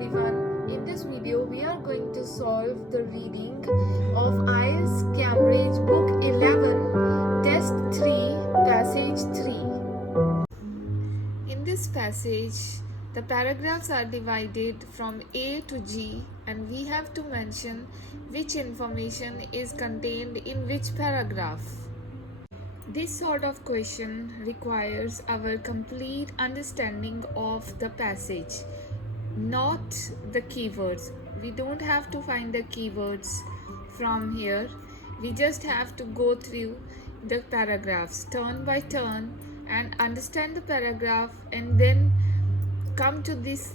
everyone. In this video, we are going to solve the reading of IELTS Cambridge Book 11, Test 3, Passage 3. In this passage, the paragraphs are divided from A to G, and we have to mention which information is contained in which paragraph. This sort of question requires our complete understanding of the passage, not the keywords. We don't have to find the keywords from here. We just have to go through the paragraphs turn by turn and understand the paragraph, and then come to this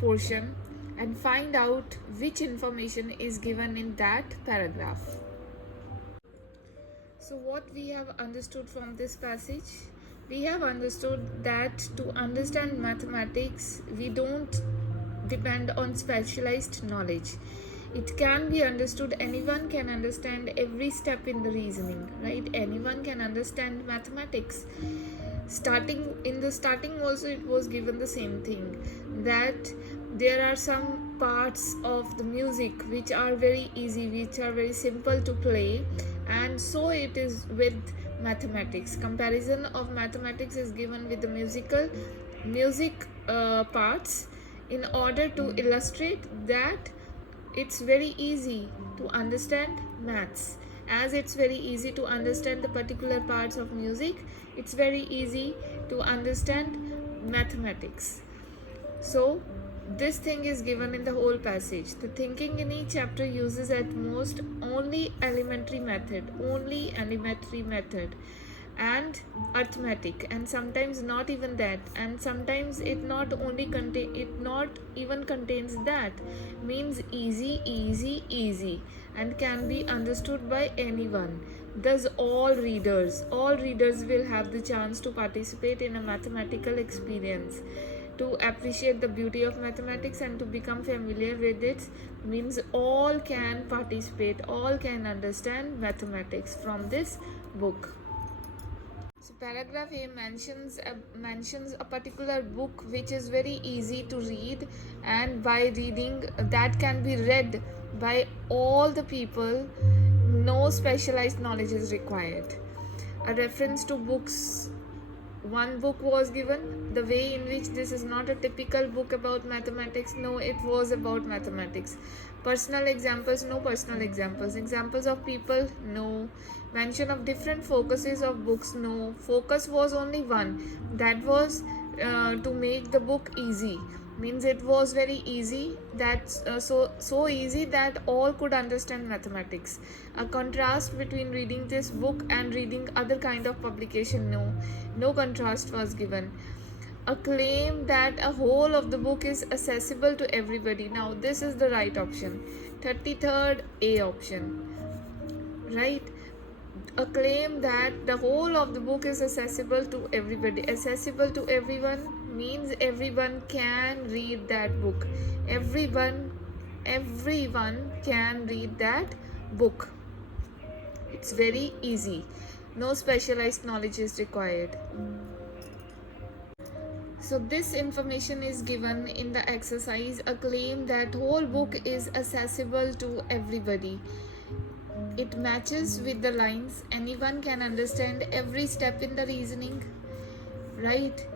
portion and find out which information is given in that paragraph. So what we have understood from this passage? We have understood that to understand mathematics, we don't depend on specialized knowledge. It can be understood, anyone can understand every step in the reasoning, right? Anyone can understand mathematics. In the starting also it was given the same thing, that there are some parts of the music which are very easy, which are very simple to play, and so it is with mathematics. Comparison of mathematics is given with the music parts in order to illustrate that it's very easy to understand maths. As it's very easy to understand the particular parts of music, it's very easy to understand mathematics. So this thing is given in the whole passage. The thinking in each chapter uses at most only elementary method and arithmetic, and sometimes not even that, and sometimes it not even contains that. Means easy and can be understood by anyone. Thus all readers will have the chance to participate in a mathematical experience, to appreciate the beauty of mathematics and to become familiar with it. Means all can participate, all can understand mathematics from this book. So paragraph A mentions a particular book which is very easy to read, and by reading that can be read by all the people. No specialized knowledge is required. A reference to books. One book was given. The way in which this is not a typical book about mathematics. No, it was about mathematics. Personal examples. No personal examples. Examples of people. No. Mention of different focuses of books. No. Focus was only one. That was to make the book easy. Means it was very easy, that's so easy that all could understand mathematics. A contrast between reading this book and reading other kind of publication. No contrast was given. A claim that a whole of the book is accessible to everybody. Now this is the right option, 33rd A option, right? A claim that the whole of the book is accessible to everybody. Accessible to everyone means everyone can read that book. Everyone can read that book. It's very easy. No specialized knowledge is required. So this information is given in the exercise. A claim that whole book is accessible to everybody. It matches with the lines, anyone can understand every step in the reasoning, right?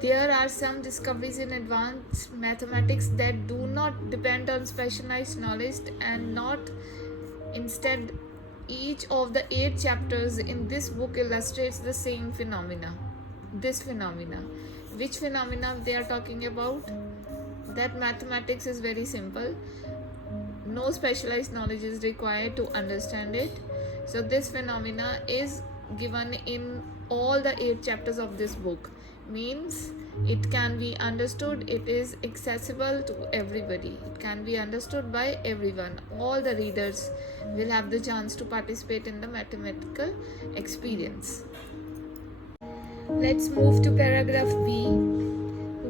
There are some discoveries in advanced mathematics that do not depend on specialized knowledge, and not instead. Each of the 8 chapters in this book illustrates the same phenomena. This phenomena. Which phenomena they are talking about? That mathematics is very simple. No specialized knowledge is required to understand it. So this phenomena is given in all the 8 chapters of this book. Means it can be understood, it is accessible to everybody, it can be understood by everyone. All the readers will have the chance to participate in the mathematical experience. Let's move to paragraph B.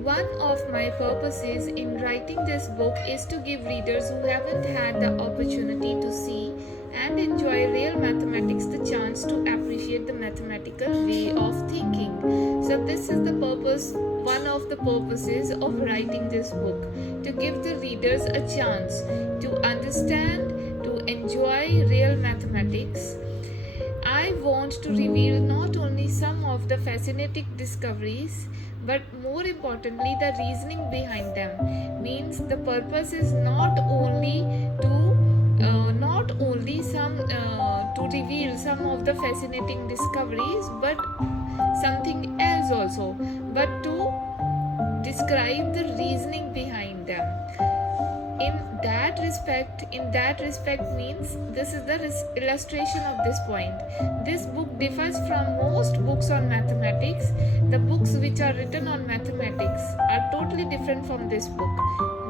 One of my purposes in writing this book is to give readers who haven't had the opportunity to see and enjoy real mathematics the chance to appreciate the mathematical way of thinking. So this is the purpose one of the purposes of writing this book, to give the readers a chance to understand, to enjoy real mathematics. I want to reveal not only some of the fascinating discoveries, but more importantly, the reasoning behind them. Means the purpose is not only to reveal some of the fascinating discoveries, but something else also, but to describe the reasoning behind them. In that respect means this is the illustration of this point. This book differs from most books on mathematics. The books which are written on mathematics are totally different from this book.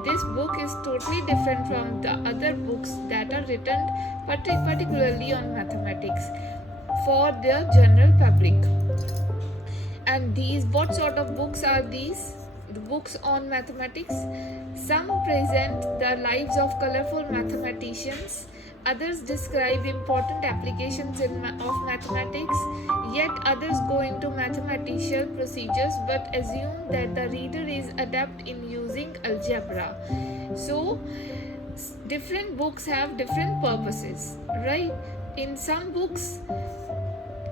This book is totally different from the other books that are written particularly on mathematics for the general public. And these, what sort of books are these? The books on mathematics. Some present the lives of colorful mathematicians, others describe important applications of mathematics, yet others go into mathematical procedures but assume that the reader is adept in using algebra. So, different books have different purposes, right? In some books,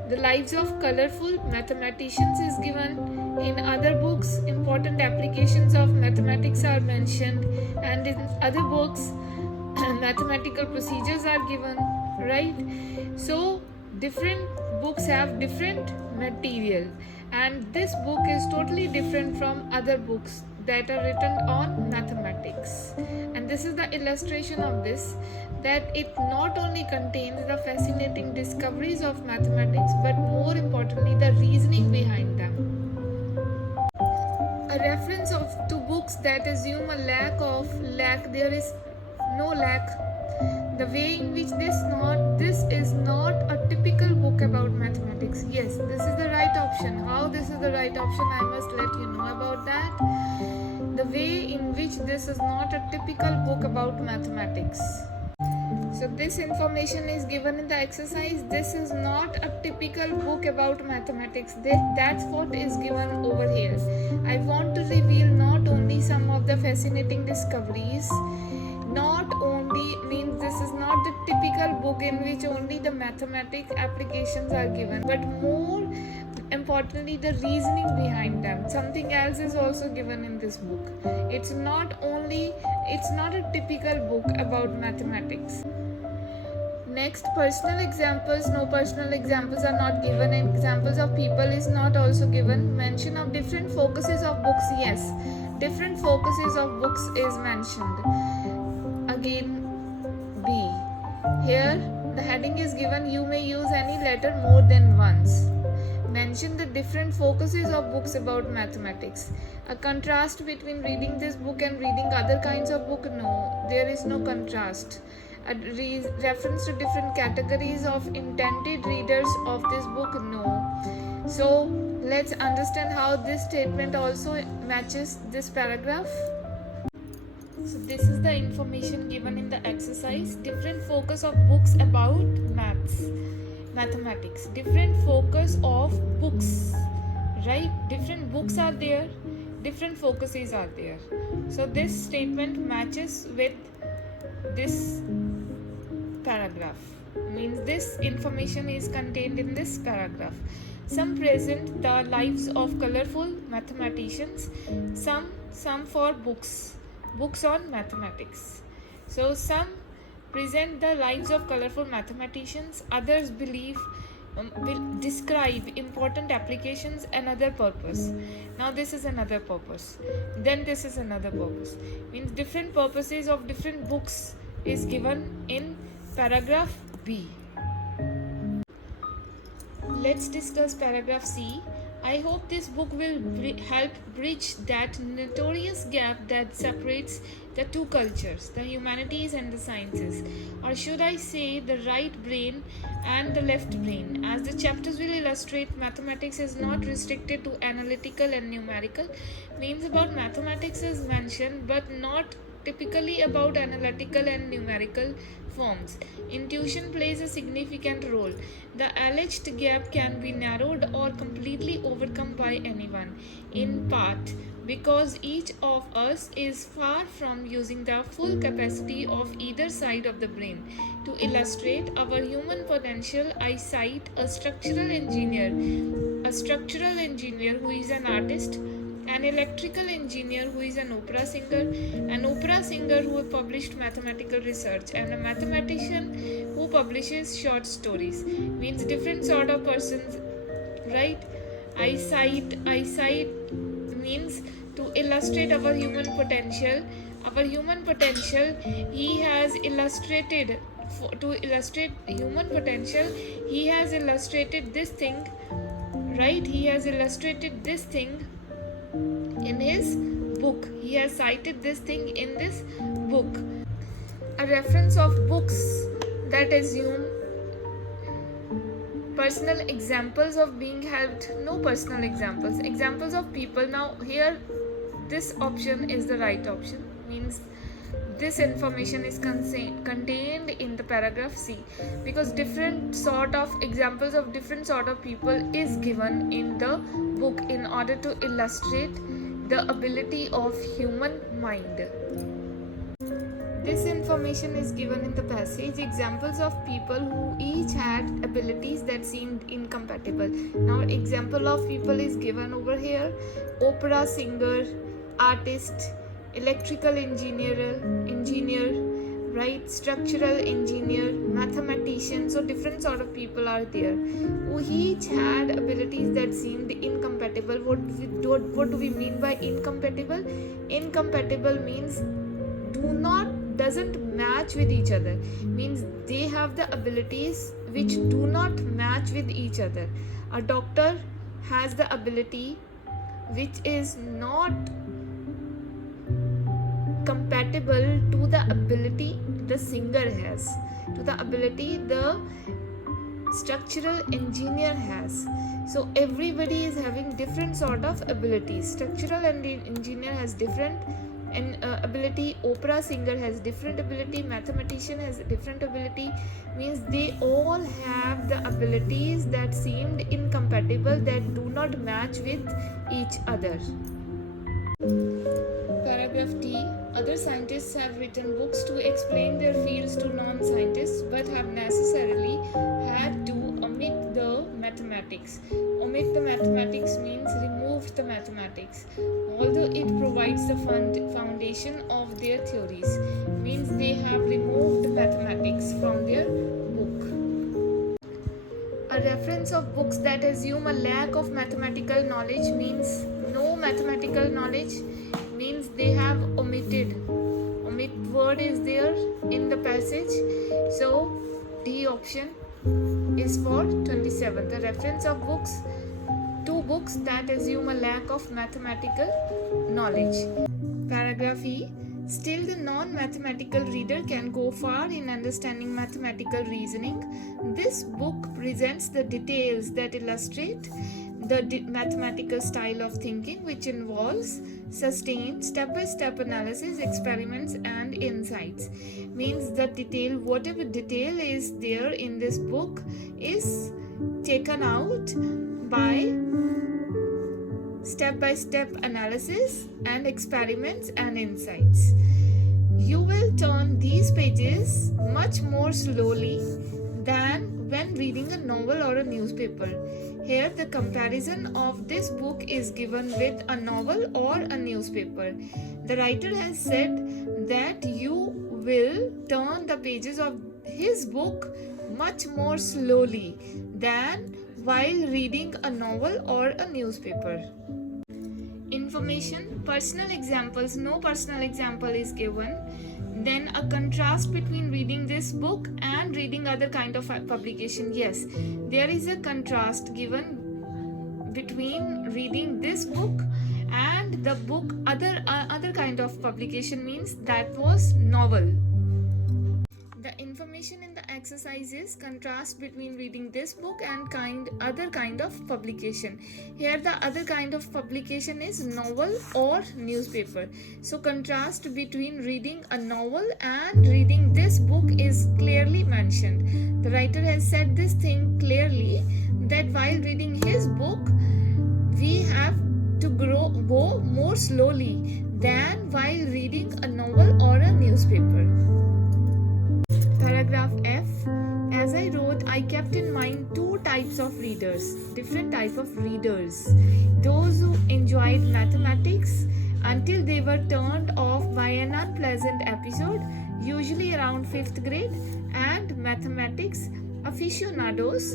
the lives of colorful mathematicians is given. In other books, important applications of mathematics are mentioned, and in other books, mathematical procedures are given, right? So, different books have different material, and this book is totally different from other books that are written on mathematics. And this is the illustration of this, that it not only contains the fascinating discoveries of mathematics, but more importantly the reasoning behind them. A reference to books that assume a lack, there is no lack. The way in which this is not a typical book about mathematics. Yes, this is the right option. How this is the right option, I must let you know about that. The way in which this is not a typical book about mathematics. So this information is given in the exercise. This is not a typical book about mathematics. That's what is given over here. I want to reveal not only some of the fascinating discoveries, not only means this is not the typical book in which only the mathematic applications are given, but more importantly the reasoning behind them. Something else is also given in this book. It's not a typical book about mathematics. Next, personal examples. No, personal examples are not given. Examples of people is not also given. Mention of different focuses of books. Yes, different focuses of books is mentioned. Again, B. Here, the heading is given. You may use any letter more than once. Mention the different focuses of books about mathematics. A contrast between reading this book and reading other kinds of book. No, there is no contrast. A reference to different categories of intended readers of this book. No. So let's understand how this statement also matches this paragraph. So this is the information given in the exercise. Different focus of books about mathematics. Different focus of books, right? Different books are there, different focuses are there. So this statement matches with this paragraph. Means this information is contained in this paragraph. Some present the lives of colorful mathematicians, some for books on mathematics. So some present the lives of colorful mathematicians, others will describe important applications, another purpose. Now this is another purpose, then this is another purpose. Means different purposes of different books is given in paragraph B. Let's discuss paragraph C. I hope this book will help bridge that notorious gap that separates the two cultures, the humanities and the sciences, or should I say the right brain and the left brain. As the chapters will illustrate, mathematics is not restricted to analytical and numerical. Means about mathematics is mentioned, but not typically about analytical and numerical forms. Intuition plays a significant role. The alleged gap can be narrowed or completely overcome by anyone, in part because each of us is far from using the full capacity of either side of the brain. To illustrate our human potential, I cite a structural engineer who is an artist, an electrical engineer who is an opera singer who published mathematical research, and a mathematician who publishes short stories. Means different sort of persons, right? I cite means to illustrate our human potential. Our human potential, he has illustrated to illustrate human potential. He has illustrated this thing, right? He has illustrated this thing in his book. He has cited this thing in this book. A reference of books that assume personal examples of being helped. No personal examples of people. Now here this option is the right option, means this information is contained in the paragraph C, because different sort of examples of different sort of people is given in the book in order to illustrate the ability of human mind. This information is given in the passage. Examples of people who each had abilities that seemed incompatible. Now example of people is given over here: opera singer, artist, electrical engineer, right, structural engineer, mathematician. So different sort of people are there who each had abilities that seemed incompatible. What do we mean by incompatible? Incompatible means doesn't match with each other, means they have the abilities which do not match with each other. A doctor has the ability which is not compatible to the ability the singer has, to the ability the structural engineer has. So everybody is having different sort of abilities. Structural engineer has different ability, opera singer has different ability, mathematician has different ability. Means they all have the abilities that seemed incompatible, that do not match with each other. Paragraph D. Other scientists have written books to explain their fields to non-scientists, but have necessarily had to omit the mathematics. Omit the mathematics means remove the mathematics, although it provides the foundation of their theories. Means they have removed mathematics from their book. A reference of books that assume a lack of mathematical knowledge means no mathematical knowledge, means they have omitted. Omit word is there in the passage. So D option is for 27. The reference of books, two books that assume a lack of mathematical knowledge. Paragraph E. Still, the non-mathematical reader can go far in understanding mathematical reasoning. This book presents the details that illustrate the mathematical style of thinking, which involves sustained step-by-step analysis, experiments, and insights. Means the detail, whatever detail is there in this book is taken out by step-by-step analysis and experiments and insights. You will turn these pages much more slowly than when reading a novel or a newspaper. Here the comparison of this book is given with a novel or a newspaper. The writer has said that you will turn the pages of his book much more slowly than while reading a novel or a newspaper. Information, personal examples, no personal example is given. Then a contrast between reading this book and reading other kind of publication. Yes, there is a contrast given between reading this book and the book other kind of publication, means that was novel. The information in the exercise is contrast between reading this book and other kind of publication. Here the other kind of publication is novel or newspaper. So contrast between reading a novel and reading this book is clearly mentioned. The writer has said this thing clearly, that while reading his book we have to go more slowly than while reading a novel or a newspaper. Paragraph F. As I wrote, I kept in mind two types of readers, different type of readers. Those who enjoyed mathematics until they were turned off by an unpleasant episode, usually around 5th grade, and mathematics aficionados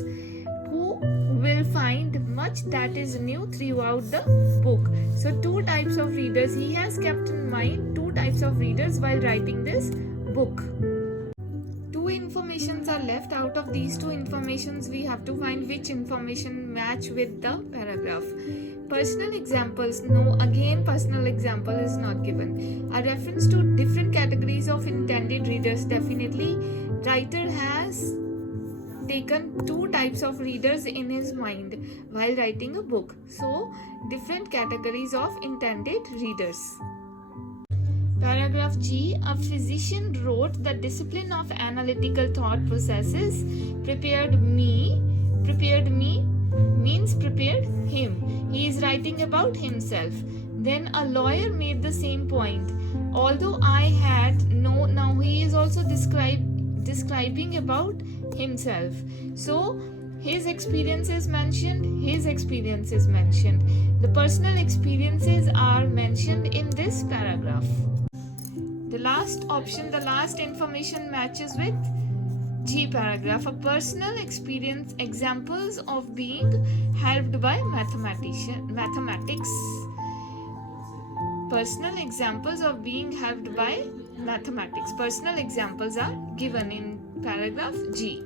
who will find much that is new throughout the book. So two types of readers. He has kept in mind two types of readers while writing this book. Two informations are left. Out of these two informations we have to find which information match with the paragraph. Personal examples. No, again personal example is not given. A reference to different categories of intended readers. Definitely writer has taken two types of readers in his mind while writing a book. So different categories of intended readers. Paragraph G. A physician wrote, the discipline of analytical thought processes prepared me means prepared him. He is writing about himself. Then a lawyer made the same point. Although I had no, now he is also describing about himself. So his experience is mentioned, The personal experiences are mentioned in this paragraph. The last option, the last information matches with G paragraph. A personal experience, examples of being helped by mathematics. Personal examples of being helped by mathematics. Personal examples are given in paragraph G.